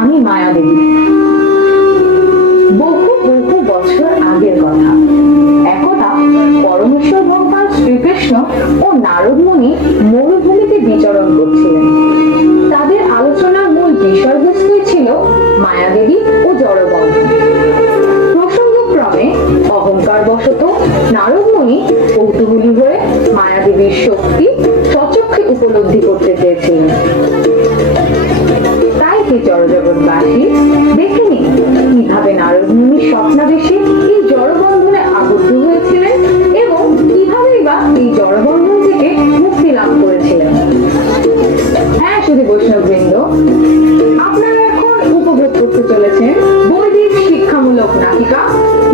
আমি মায়া দেবী। বহু বহু বছর আগের কথা। একদা পরমেশ্বর ভগবান শ্রীকৃষ্ণ ও নারদ মুনি মরুভূমিতে বিচরণ করছিলেন। তাদের আলোচনার মূল বিষয়বস্তুই ছিল মায়াদেবী ও জড়বন্ধন। প্রসঙ্গক্রমে অহংকার বশত নারদ মুনি কৌতূহলী হয়ে মায়াদেবীর শক্তি স্বচক্ষে উপলব্ধি করতে চেয়েছিলেন। তাই হে জড়জগৎবাসী, দেখে নিন কিভাবে নারদ মুনি স্বপ্নাবেশে এই জড়বন্ধনে আবদ্ধ হয়েছিলেন এবং কিভাবেই বা এই জড়বন্ধন থেকে মুক্তি লাভ করেছিলেন। হ্যাঁ শুধু বৈষ্ণববৃন্দ, আপনারা এখন উপভোগ করতে চলেছেন বৈদিক শিক্ষামূলক নাটিকা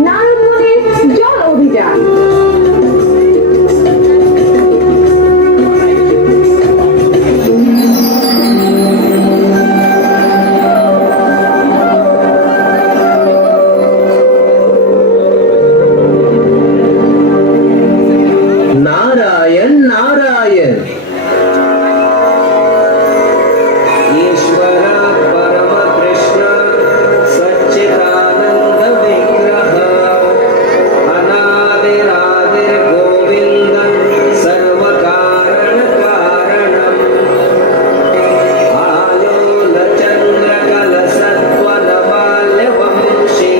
নারদ মুনির জল অভিযান। नारायण नारायण। ईश्वर परम कृष्ण सच्चिदानंद विग्रह अनादिरादिर गोविंद सर्व कारण कारणम आलोल चंद्र कलसत्वन बाल्य वंशी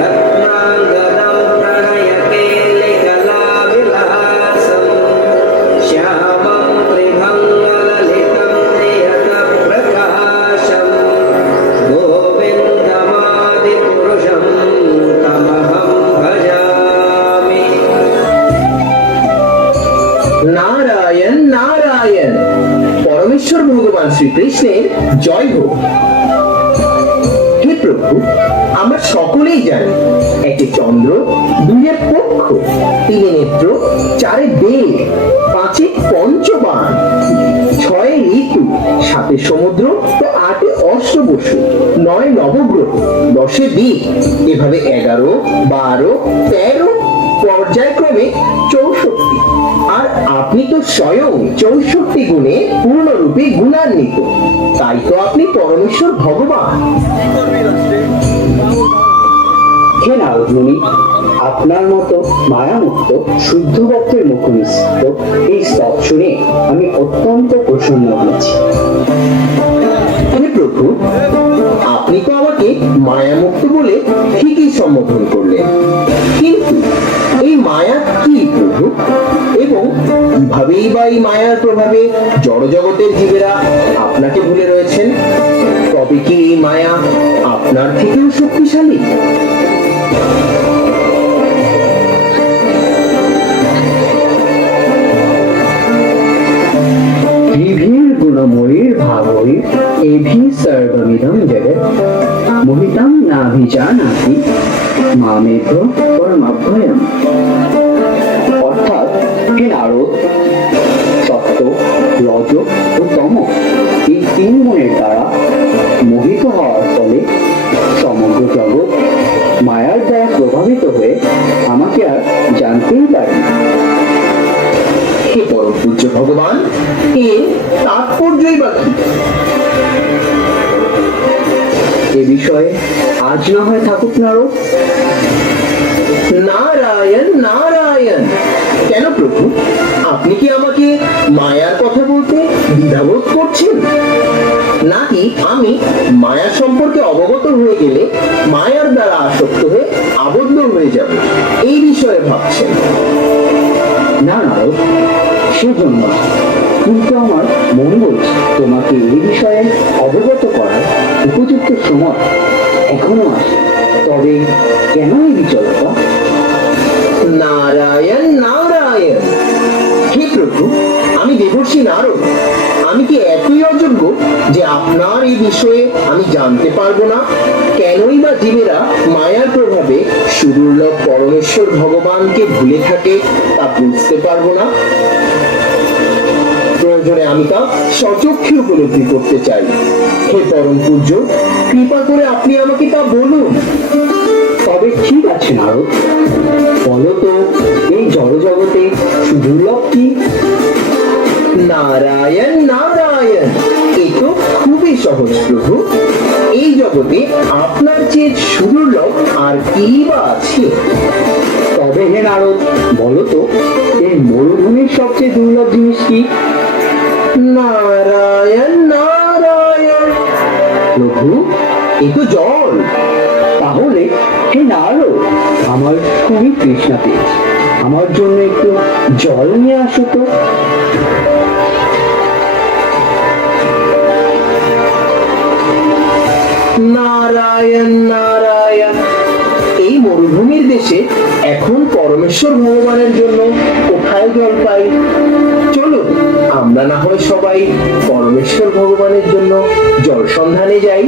रत्नांगदम प्रणय केलिकला विलासम श्यामं त्रिभंगललितं नियत प्रकाशम गोविन्दमादिपुरुषं तमहं भजामि। नारायण नारायण। परमेश्वर भगवान श्रीकृष्णের জয় হোক। হে প্রভু, আমরা সকলেই জানি একে চন্দ্র, দুইয়ে পক্ষ, তিনে নেত্র, চারে বেদ, পাঁচে পঞ্চবাণ, ছয়ে ঋতু, সাতে সমুদ্র, তো আটে অষ্টবসু, নয় নবগ্রহ, দশে দিক, এভাবে 11, 12, 13 পর্যায়ক্রমে 64। আর আপনি তো স্বয়ং 64 গুণে পূর্ণরূপে গুণান্বিত, তাই তো আপনি পরমেশ্বর ভগবান। হে নারদ মুনি, আপনার মতো মায়ামুক্ত শুদ্ধ ভক্তের মুখ নিঃসৃত এই স্তব শুনে আমি অত্যন্ত প্রসন্ন হয়েছি। হে প্রভু, আপনি তো আমাকে মায়ামুক্ত বলে ঠিকই সম্বোধন করলেন, কিন্তু এই মায়া কি প্রভু, এবং কিভাবেই বা এই মায়ার প্রভাবে জড়জগতের জীবেরা আপনাকে ভুলে রয়েছেন? তবে কি এই মায়া আপনার থেকেও শক্তিশালী? ত্রিভীর গুণময়ীর ভাবৈর এভি সর্বমিদং জগৎ মোহিতং নাভিজানাতি মামেভ পরমাভয়ম। অর্থাৎ হে নারদ, সত্য, রজ ও তম এই তিন গুণের দ্বারা মোহিত হওয়ার ফলে সমগ্র জগৎ মায়ার দ্বারা প্রভাবিত হয়ে আমাকে আর জানতেই পারে না। হে পরম পূজ্য ভগবান, এর তাৎপর্যই বা কি? এ বিষয়ে আজ না হয় থাকুক নারদ। নারায়ণ নারায়ণ। কেন প্রভু, আপনি কি আমাকে মায়ার কথা বলতে দ্বিধাবোধ করছেন, নাকি আমি মায়া সম্পর্কে অবগত হয়ে গেলে মায়ার দ্বারা আসক্ত হয়ে আবদ্ধ হয়ে যাব, এই বিষয়ে ভাবছেন? না নারদ, সেজন্য না। কিন্তু আমার মনে বলছে তোমাকে এই বিষয়ে অবগত করার উপযুক্ত সময় এখনো আসে। তবে কেন এই বিচলতা? নারায়ণ নারায়ণ। হে প্রভু, আমি দেবর্ষি নারদ। আমি কি এতই অযোগ্য যে আপনার এই বিষয়ে আমি জানতে পারবো না? কেনই বা জীবেরা মায়ার প্রভাবে সুদুর্লভ পরমেশ্বর ভগবানকে ভুলে থাকে তা বুঝতে পারবো না? প্রয়োজনে আমি তা সচক্ষে উপলব্ধি করতে চাই। হে পরম পূজ্য, কৃপা করে আপনি আমাকে তা বলুন। তবে ঠিক আছে নারদ, বলো তো এই জড়জগতে দুর্লভ কি? নারায়ণ নারায়ণ। এ তো খুবই সহজ প্রভু। জগতে আপনার চেয়ে সুদুর্লভ আর কি বা আছে? তবে হে নারদ, বলো তো এই মরুভূমির সবচেয়ে দুর্লভ জিনিস কি? নারায়ণ নারায়ণ, প্রভু এ তো জল। তাহলে হে নারদ, আমার খুবই তৃষ্ণা পেয়েছে, আমার জন্য একটু জল নিয়ে আসো তো। নারায়ণ নারায়ণ, এই মরুভূমির দেশে এখন পরমেশ্বর ভগবানের জন্য কোথায় জল পাই? চলুন আমরা না হয় সবাই পরমেশ্বর ভগবানের জন্য জল সন্ধানে যাই।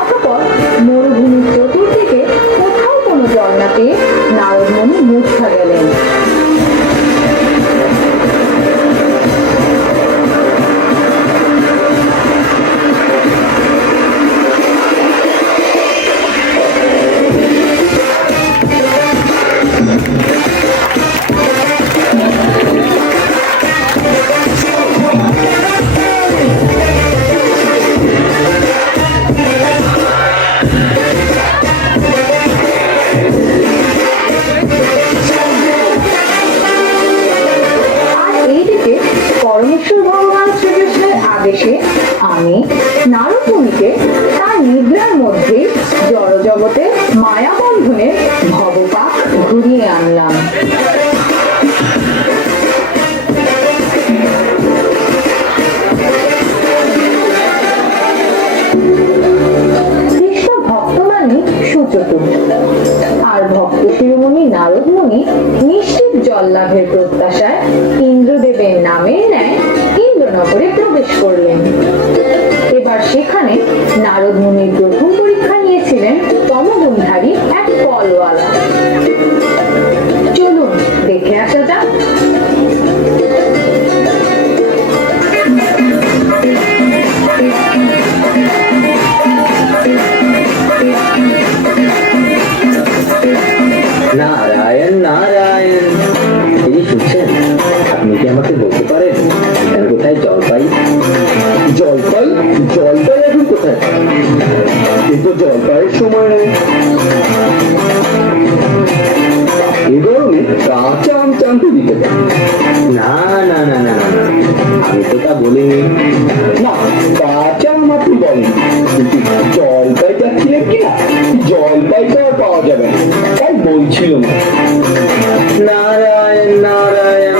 অতঃপর মরুভূমির চতুর্দিকে কোথাও কোনো জল না পেয়ে নারদ মুনি মূর্ছা গেলেন। আর এইদিকে পরমেশ্বর ভগবান শ্রীকৃষ্ণের আদেশে আমি নারদ মুনিকে তার নিদ্রার মধ্যে জড়জগতে মায়াবন্ধনের ভবপাক ঘুরিয়ে আনলাম। কৃষ্ণ ভক্ত মানে সুচতুর, আর ভক্ত শিরোমণি নারদ মুনি নিশ্চিত জল লাভের প্রত্যাশায় ইন্দ্রদেবের নামের ন্যায় ইন্দ্রনগরে প্রবেশ করলেন। এবার সেখানে নারদ মুনির প্রথম পরীক্ষা নিয়েছিলেন তমগুণধারী এক ফলওয়ালা। চলুন দেখে আসা যাক। নারায়ণ নারায়ণ, তিনি শুনছেন? আপনি কি আমাকে বলতে পারেন এখানে কোথায় জল পাই? জল পাই? জল পাই এখন কোথায়? কিন্তু জল পাইয়ের সময় নেই। এই গরমে কাঁচা আম চানতে দিতে পারেন? না না না না না না, আমি তো তা বলিনি। না, কাঁচা আম আপনি বলেন, কিন্তু জল পাই চাচ্ছিলেন কিনা? জল পাইটা আর পাওয়া যাবে না, তাই বলছিল না। নারায়ণ নারায়ণ,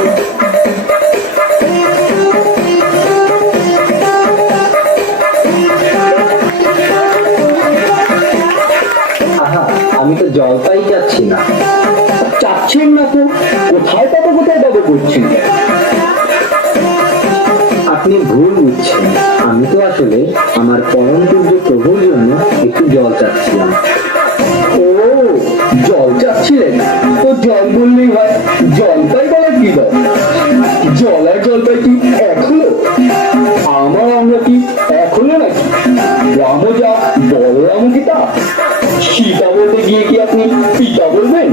আহা, আমি তো জল পাই যাচ্ছি না। চাচ্ছেন না তো কোথায় পাবো করছেন? আপনি ভুল বুঝছেন, আমি তো আসলে আমার পরম পূজ্য প্রভুর জন্য একটু জল চাচ্ছিলাম। ও, জল চাচ্ছিলেন? তো জল বললেই হয়, জল পাই বলার কি দর? জল আর জল পাই কি এক হলো? আমরা কি এক হলো নাকি? রাম যা বড় রাম কি তা? সীতা বলতে গিয়ে কি আপনি পিতা বলবেন?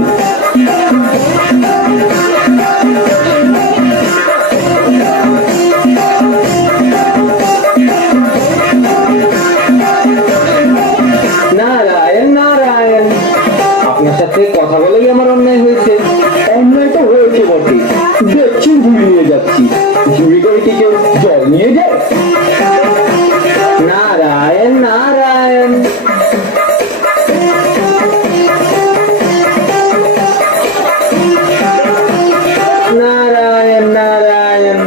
নারায়ণ নারায়ণ, আপনার সাথে কথা বলেই আমার অন্যায় হয়েছে। অন্যায় তো হয়েছে বটে, দেখছেন ঝুড়ি নিয়ে যাচ্ছি। ঝুড়ি করে কি কেউ জল নিয়ে যায়? নারায়ণ নারায়ণ, নারায়ণ নারায়ণ,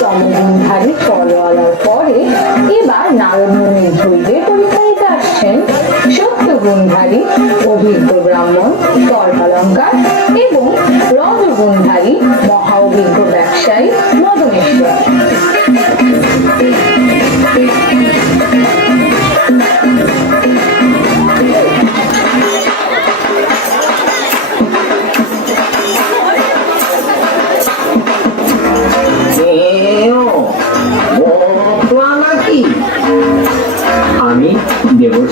তমগুণধারী ফলওয়ালার পরে এবার নারদ মুনির ধৈর্যের পরীক্ষা নিতে আসছেন সত্যগুণধারী অভিজ্ঞ ব্রাহ্মণ তর্কালঙ্কার এবং রজগুণধারী মহা অভিজ্ঞ ব্যবসায়ী মদনেশ্বর।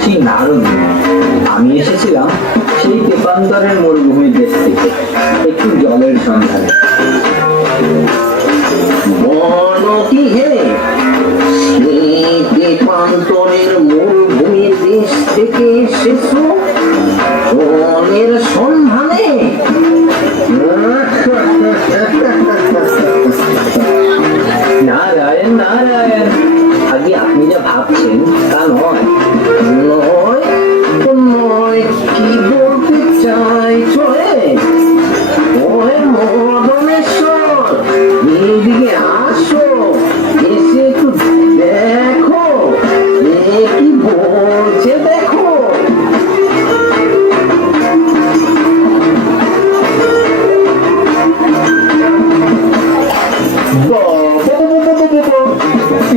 বলছি নারদ। আমি এসেছিলাম সেই তেপান্তরের মরুভূমির দেশ থেকে একটু জলের সন্ধানে। বলো কি হে, সেই দেশান্তরের মরুভূমির দেশ থেকে এসেছো জলের সন্ধানে? নারায়ণ নারায়ণ, আগে আপনি যা ভাবছেন তা নয়। নয় তো নয়, কি বলতে চাইছো হে? ওহে মদনেশ্বর, এদিকে আসো, এসে একটু দেখো এ কি বলছে দেখো।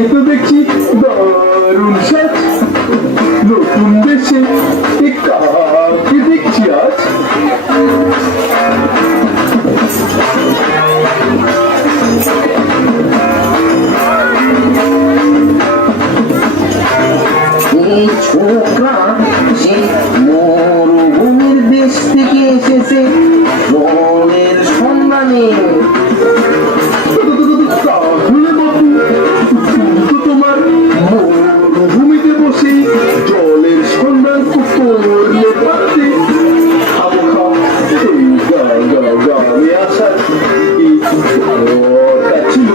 এ তো দেখছি দারুণ সাজ। নতুন দেশে এ কাকে দেখছি আজ? এই ছোকরা সেই মরুভূমির দেশ থেকে এসেছে জলের সন্ধানে। তাহলে বাবু, তুমি তো তোমার মরুভূমিতে বসে জলের সন্ধান করলে পারতে। খামোখা এই গ্রামে আসার এই দরকার ছিল?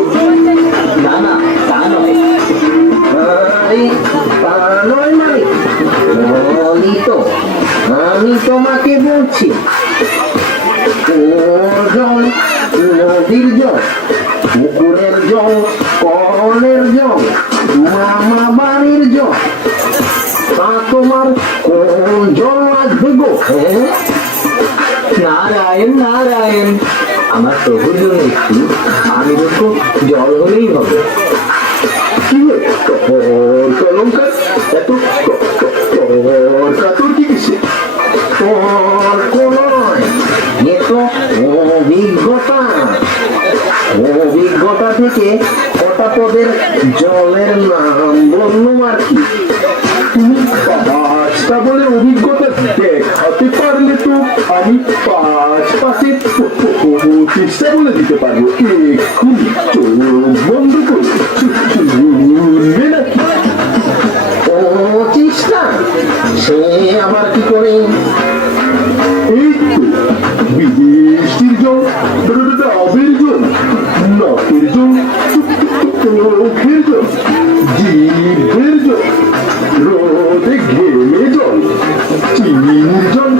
না না, তা নয়। আরে তা নয় মানে? বলি তো, আমি তোমাকে বলছি জল, নদীর জল, পুকুরের জল, কলের জল, মামা বাড়ির জল, তা তোমার কোন জল লাগবে গো? হ্যাঁ, নারায়ণ নারায়ণ, আমার প্রভুর জন্য একটু আনন্দ জল হলেই হবে। কি কলঙ্কার এত কাতর কি কিসে? তর্ক নয়, এ তো অভিজ্ঞতা। অভিজ্ঞতা থেকে কটা পদের জলের নাম বললাম আর কি। তুমি পাঁচটা বলে অভিজ্ঞতা দেখাতে পারলে তো আমি পাশে 25টা বলে দিতে পারবো। এক্ষুনি চোখ বন্ধ করে শুনবে নাকি? 25টা? সে আবার কি করে? এই তো বৃষ্টির জল, ডাবের জল, নাকের জল, চোখের জল, জিভের জল, রোদে ঘেমে জল, চিনির জল,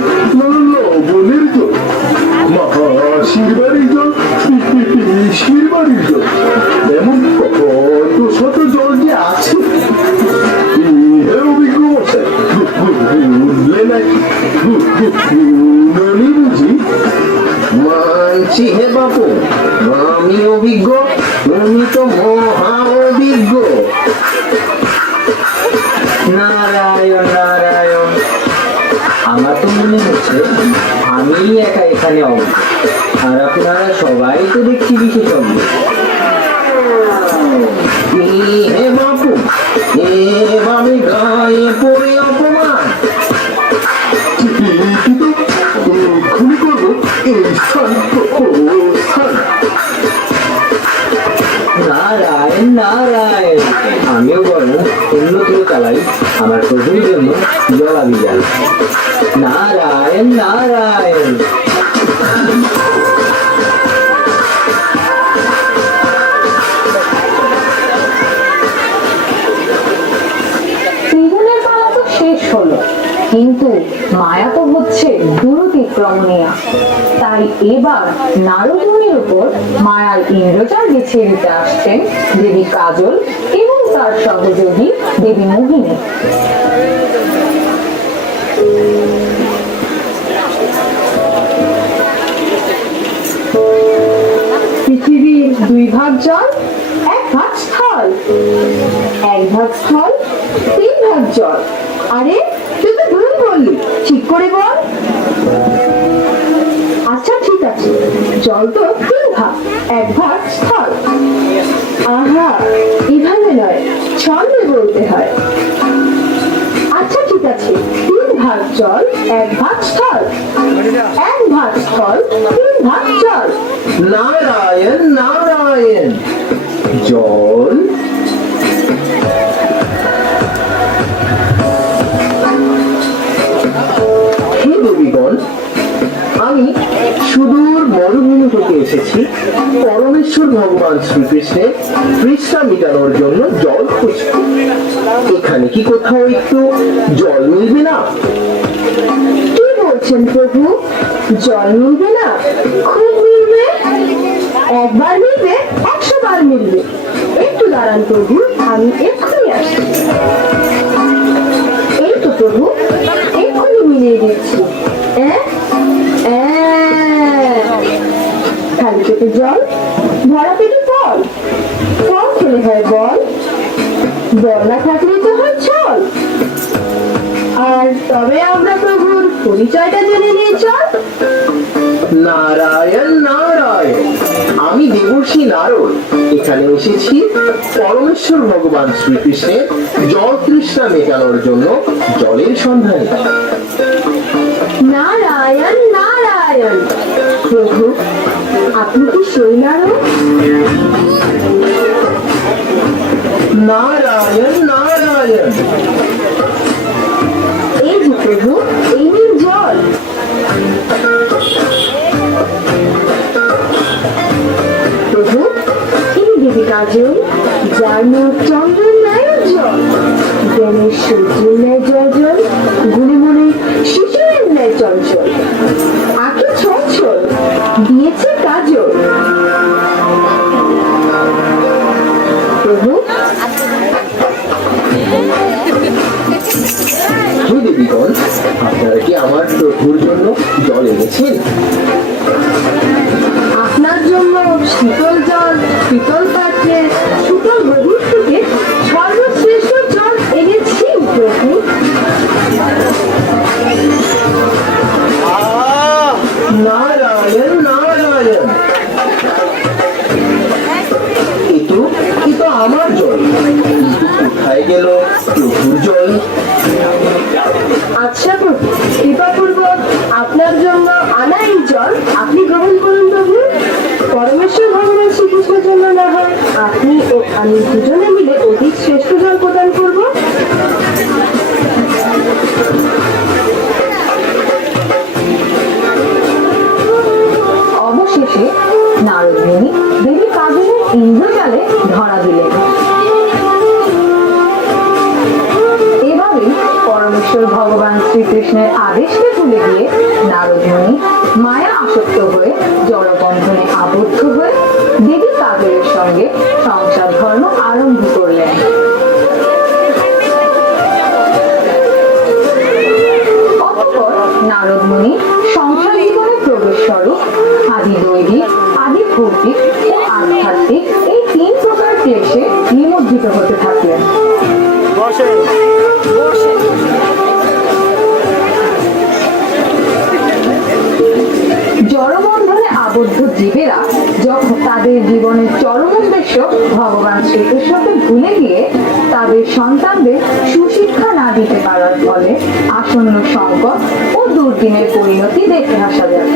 লবণের জল, মাসির বাড়ির জল, পিসির বাড়ির জল, এমন কত শত জল যে আছে। হে অভিজ্ঞ মশাই, বুঝলে নাকি? ননি বুঝি? মানছি হে বাপু, আমি অভিজ্ঞ, তুমি তো মহা অভিজ্ঞ। নারায়ণ নারায়ণ, আমার তো মনে হচ্ছে আমি একা এখানে অজ্ঞ, আর আপনারা সবাই তো দেখছি বিশেষজ্ঞ। হে বাপু, এভাবে গায়ে পড়ে অপমান? এক্ষুনি করবো এই স্থান স্থান। নারায়ণ নারায়ণ, আমিও বরং উন্নতিও চালাই আমার প্রভুর জন্য জলাভিযান। নারায়ণ নারায়ণ। সৃজনের পালা তো শেষ হলো, কিন্তু মায়া তো হচ্ছে দুরতিক্রমণীয়া। তাই এবার নারদমুনির উপর মায়ার ইন্দ্রজাল বিছিয়ে দিতে আসছেন দেবী কাজল এবং তার সহযোগী দেবী মোহিনী। পৃথিবীর 2 ভাগ জল, 1 ভাগ স্থল। 1 ভাগ স্থল, 3 ভাগ জল। আরে তুই তো ভুল বললি, ঠিক করে বল। আচ্ছা ঠিক আছে, জল তো 3 ভাগ, 1 ভাগ স্থল। আহা, এভাবে নয়, ছন্দে বলতে হয়। আচ্ছা ঠিক আছে, ভাগ জল 1 ভাগ স্থল, 1 ভাগ স্থল 3 ভাগ জল। নারায়ণ নারায়ণ। জল, হে দেবীগণ, আমি সুদূর মরুভূমি থেকে এসেছি পরমেশ্বর ভগবান শ্রীকৃষ্ণের তৃষ্ণা মিটানোর জন্য জল খুঁজতে। এখানে কি কোথাও একটু জল মিলবে না? কি বলছেন প্রভু, জল মিলবে না? খুব মিলবে, একবার মিলবে 100 বার মিলবে। একটু দাঁড়ান প্রভু, আমি এক্ষুনি আসছি। এই তো প্রভু, এক্ষুনি মিলিয়ে দিচ্ছি। খালি পেটে জল, ভরা পেটে ফল, ফল খেলে হয় বল, বল না থাকলে তো হয় ছল। আর তবে আমরা প্রভুর পরিচয়টা জেনে নিয়ে চল। নারায়ণ নারায়ণ। আমি দেবর্ষি নারদ এখানে এসেছি পরমেশ্বর ভগবান শ্রীকৃষ্ণের জল তৃষ্ণা মেটানোর জন্য জলের সন্ধানে। নারায়ণ নারায়ণ। প্রভু, আপনি কি সেই নারায়ণ? নারায়ণ নারায়ণ। এই যে প্রভু, এই নিন জল। প্রভু, এই দেবী কাজল, যার মুখ চন্দ্রের ন্যায় জল, জ্ঞানের সূর্যের ন্যায় জল জল, গুলি মনে শিশুরের ন্যায় চঞ্চল, আঁকে ছল দিয়েছে কাজল। প্রভু, হে দেবীগণ, আপনারা কি আমার প্রভুর জন্য জল এনেছেন? আপনার জন্য শীতল জল শীতল পাত্রে শীতল গভীর থেকে সর্বশ্রেষ্ঠ জল এনেছি প্রভু। নারায়ণ নারায়ণ। এ তো আমার জল, কিন্তু কোথায় গেল প্রভুর জল? আচ্ছা প্রভু, কৃপাপূর্বক আপনার জন্য আনা এই জল আপনি গ্রহণ করুন প্রভু। পরমেশ্বর ভগবান শ্রীকৃষ্ণের জন্য না হয় আপনি ও আমি দুজনে মিলে অধিক শ্রেষ্ঠ জল প্রদান করব। অবশেষে নারদ মুনি দেবী কাজলের ইন্দ্রজালে ধরা দিলেন। এভাবেই পরমেশ্বর ভগবান শ্রীকৃষ্ণের আদেশকে ভুলে গিয়ে নারদ মুনি মায়া আসক্ত হয়ে জড়বন্ধনে আবদ্ধ হয়ে দেবী কাজলের সঙ্গে সংসার ধর্ম আরম্ভ করলেন। অতঃপর নারদ মুনি সংসার জীবনে প্রবেশ স্বরূপ আদি দৈহিক, আদি ভৌতিক ও আধ্যাত্মিক এই 3 প্রকার ক্লেশে নিমজ্জিত হতে থাকলেন। জড়বন্ধনে আবদ্ধ জীবেরা যখন তাদের জীবনের চরম উদ্দেশ্য ভগবান শ্রীকৃষ্ণকে ভুলে গিয়ে তাদের সন্তানদের সুশিক্ষা না দিতে পারার ফলে আসন্ন সংকট ও দুর্দিনের পরিণতি দেখে আসা যায়।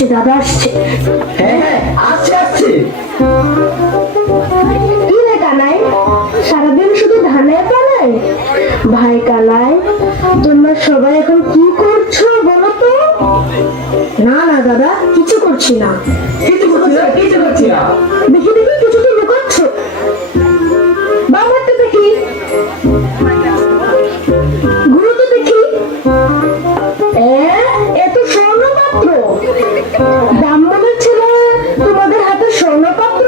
আসছে দাদা, আসছে। হ্যাঁ আসছে আসছে। কি রে কানাই, সারাদিন শুধু ধানের পালাই? ভাই কানাই, তোমরা সবাই এখন কি করছো বলো তো? না না দাদা, কিছু করছি না। কিছু করছি না, কিছু করছি না। দেখি দেখি, কিছু তো লুকাচ্ছ। বাবারটা দেখি, গুরু তো দেখি। এত স্বর্ণ পাত্র, ব্রাহ্মণের ছেলে, তোমাদের হাতে স্বর্ণ পাত্র?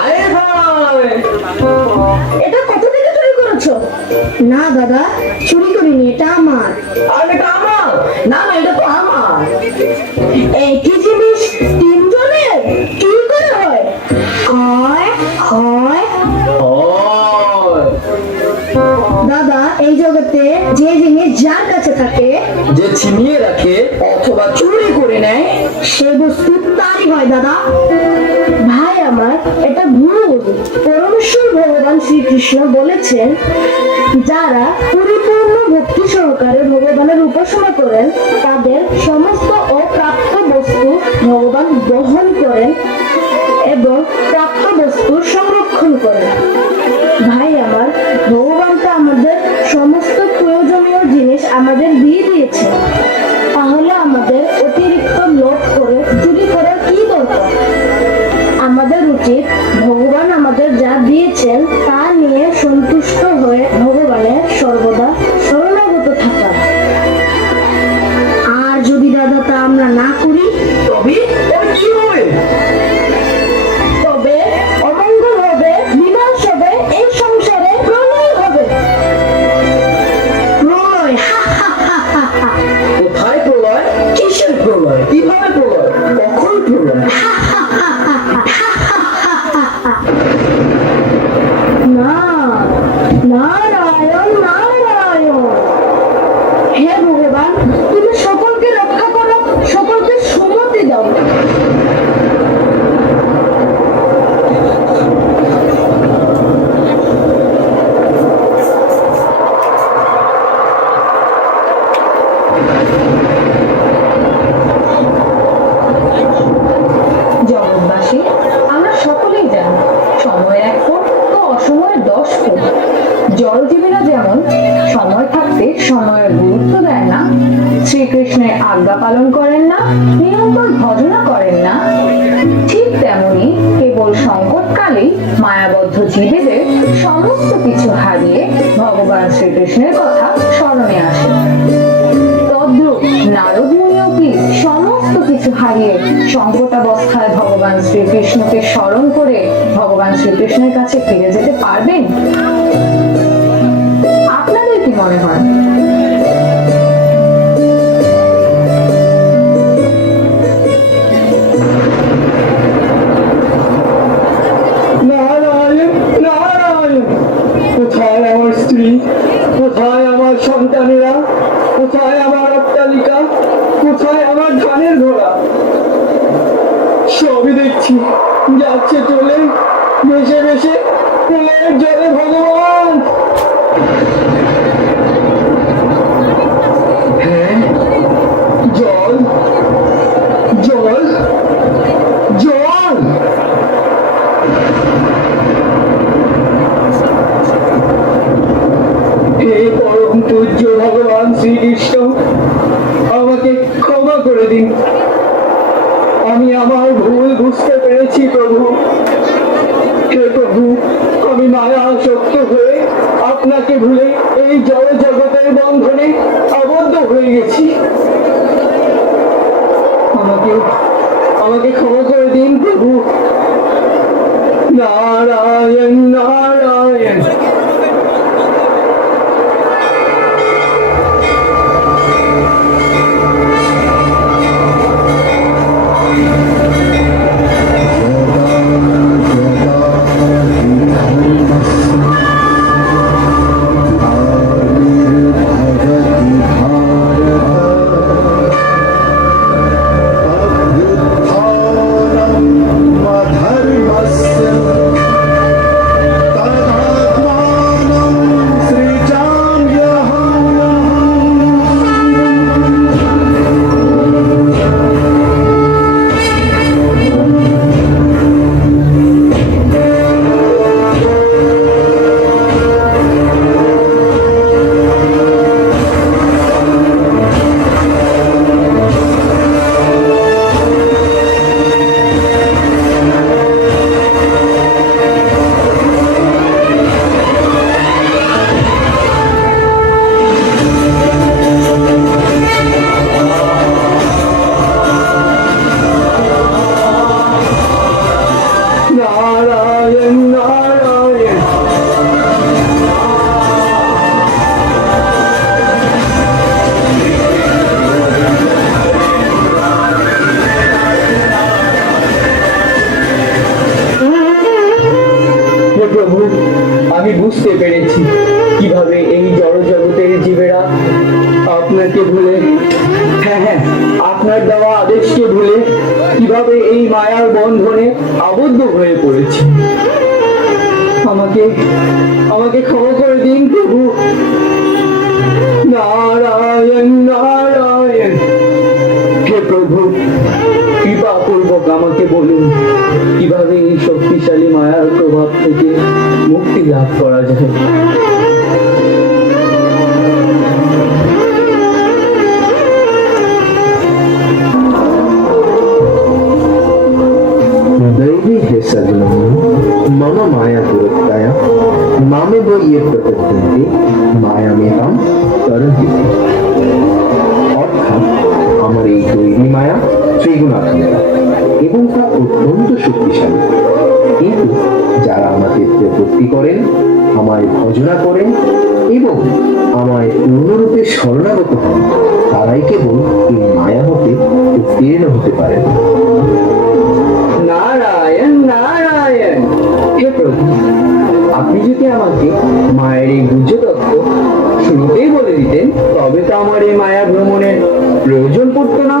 আরে ভাই, এটা কত থেকে চুরি করেছো? না দাদা, চুরি করিনি, এটা আমার। আরে এটা আমার না, না এটা তো আমার। একই জিনিস তিনজনের কি করে হয়? হয় হয় ওই, দাদা, এই জগতে যে জিনিস যার কাছে থাকে, যে ছিনিয়ে রাখে অথবা চুরি করে নেয়, সে বস্তু তারই হয় দাদা। ভাই আমার, এটা ভুল। পরমেশ্বর ভগবান শ্রীকৃষ্ণ বলেছেন, যারা পরিপূর্ণ ভক্তি সহকারে ভগবানের উপাসনা করেন, তাদের সমস্ত অপ্রাপ্ত বস্তু ভগবান গ্রহণ করেন এবং প্রাপ্ত বস্তু সংরক্ষণ করেন। ভাই আমার, ভগবান তো আমাদের সমস্ত প্রয়োজনীয় জিনিস আমাদের দিয়ে দিয়েছে, তাহলে আমাদের অতিরিক্ত লোভ করে চুরি করার কি দরকার? আমাদের উচিত ভগবান আমাদের যা দিয়েছেন তা নিয়ে সন্তুষ্ট হয়ে ভগবানের সর্বদা শরণাগত থাকা। আর যদি দাদা তা আমরা না করি, তবে ওর কি হবে? তবে অমঙ্গল হবে, বিনাশ হবে, এই সংসারে প্রলয় হবে। প্রলয়, হা হা হা হা হা। কোথায় প্রলয়? কিসের প্রলয়? কিভাবে প্রলয়? কখন প্রলয়? না, নারায়ণ নারায়ণ। হে ভগবান, তুমি সকলকে রক্ষা করো, সকলকে সুমতি দাও। জগৎবাসী, আমরা সকলেই জানি সময় 1 ফুট তো অসময়ের 10 ফুট। জড়জীবীরা যেমন সময় থাকতে সময়ের গুরুত্ব দেয় না, শ্রীকৃষ্ণের আজ্ঞা পালন করেন না, নিরন্তর ভজনা করেন না, ঠিক তেমনি কেবল সংকটকালেই মায়াবদ্ধ জীবেদের সমস্ত কিছু হারিয়ে ভগবান শ্রীকৃষ্ণের কথা স্মরণে আসে। তদ্রূপ নারদ মুনিও কি সমস্ত কিছু হারিয়ে সংকটাবস্থায় ভগবান শ্রীকৃষ্ণকে স্মরণ করে ভগবান শ্রীকৃষ্ণের কাছে ফিরে যেতে পারবেন? আপনাদের কি মনে হয়? নারায়ণ নারায়ণ। কোথায় আমার স্ত্রী? কোথায় আমার সন্তানেরা? কোথায় আমার অট্টালিকা? কোথায় আমার ধানের ঘোড়া? সবই দেখছি যাচ্ছে চলে, ভেসে ভেসে প্রলয়ের জলে। ভগবান, হ্যাঁ, জল জল জল। হে পরম পূজ্য ভগবান শ্রীকৃষ্ণ, আমাকে ক্ষমা করে দিন। আমি আমার ভুল বুঝতে পেরেছি প্রভু। হে প্রভু, আমি মায়া আসক্ত হয়ে আপনাকে ভুলে এই জড় জগতের বন্ধনে আবদ্ধ হয়ে গেছি। আমাকে আমাকে ক্ষমা করে দিন প্রভু। নারায়ণ নারায়ণ। আমি বুঝতে পেরেছি কিভাবে এই জড়জগতের জীবেরা আপনাকে ভুলে, হ্যাঁ, আপনার দেওয়া আদেশকে ভুলে কিভাবে এই মায়ার বন্ধনে আবদ্ধ হয়ে পড়েছে। আমাকে আমাকে ক্ষমা করে দিন প্রভু। নারায়ণ নারায়ণ। হে প্রভু, কৃপা পূর্বক আমাকে বলুন কিভাবে এই শক্তিশালী মায়ার প্রভাব থেকে মুক্তি লাভ করা যায়। दैवी है सज्जनों मम माया दुरत्तया मामे ये प्रकृति माया में हम तरही। অর্থাৎ আমার এই দৈবী মায়া ত্রিগুণাত্মিকা এবং তা অত্যন্ত শক্তিশালী, কিন্তু যারা আমাকে প্রপত্তি করেন, আমায় ভজনা করেন এবং আমায় পূর্ণরূপে শরণাগত হন, তারাই কেবল এই মায়া হতে উত্তীর্ণ হতে পারেন। নারায়ণ নারায়ণ। হে প্রভু, আপনি যদি আমাকে মায়ের এই গুহ্য তত্ত্ব শুরুতেই বলে দিতেন তবে তো আমার এই মায়া ভ্রমণের প্রয়োজন পড়তো না,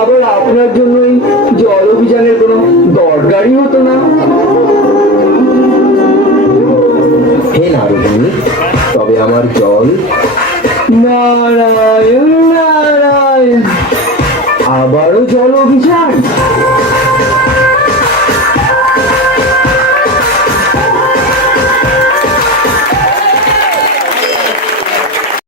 আবার আপনার জন্য এই জল অভিযানের কোনো দরকারই হতো না। হে নারদমুনি, তবে আমার জল নারায়ণ নারায়ণ। আবারও জল অভিযান।